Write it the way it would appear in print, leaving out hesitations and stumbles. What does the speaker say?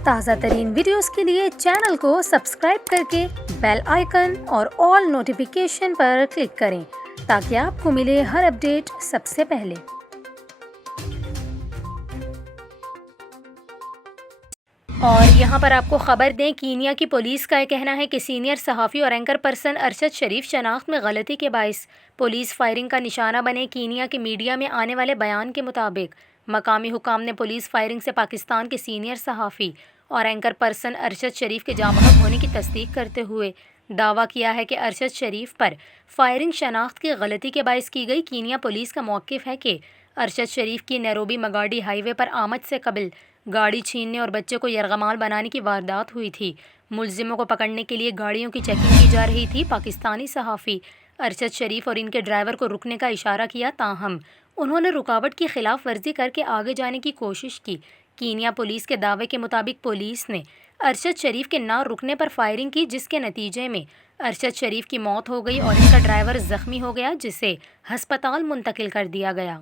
ताज़ा तरीन वीडियोस के लिए चैनल को सब्सक्राइब करके बेल आइकन और ऑल नोटिफिकेशन पर क्लिक करें ताकि आपको मिले हर अपडेट सबसे पहले। और यहाँ पर आपको ख़बर दें, कीनिया की पुलिस का कहना है कि सीनियर सहाफ़ी और एंकर पर्सन अरशद शरीफ शनाख्त में गलती के बाइस पुलिस फायरिंग का निशाना बने। कीनिया के मीडिया में आने वाले बयान के मुताबिक मकामी हुकाम ने पुलिस फायरिंग से पाकिस्तान के सीनियर सहाफ़ी और एंकर पर्सन अरशद शरीफ के जाँ बहक होने की तस्दीक करते हुए दावा किया है कि अरशद शरीफ पर फायरिंग शनाख्त की गलती के बाइस की गई। कीनिया पुलिस का मौक़िफ़ है कि अरशद शरीफ की नैरोबी मगाडी हाईवे पर आमद से कबल गाड़ी छीनने और बच्चे को यरगमाल बनाने की वारदात हुई थी। मुलजिमों को पकड़ने के लिए गाड़ियों की चेकिंग की जा रही थी। पाकिस्तानी सहाफ़ी अरशद शरीफ और इनके ड्राइवर को रुकने का इशारा किया, ताहम उन्होंने रुकावट की खिलाफ वर्जी करके आगे जाने की कोशिश की। कीनिया पुलिस के दावे के मुताबिक पुलिस ने अरशद शरीफ के ना रुकने पर फायरिंग की, जिसके नतीजे में अरशद शरीफ की मौत हो गई और इनका ड्राइवर ज़ख्मी हो गया, जिसे हस्पताल मुंतकिल कर दिया गया।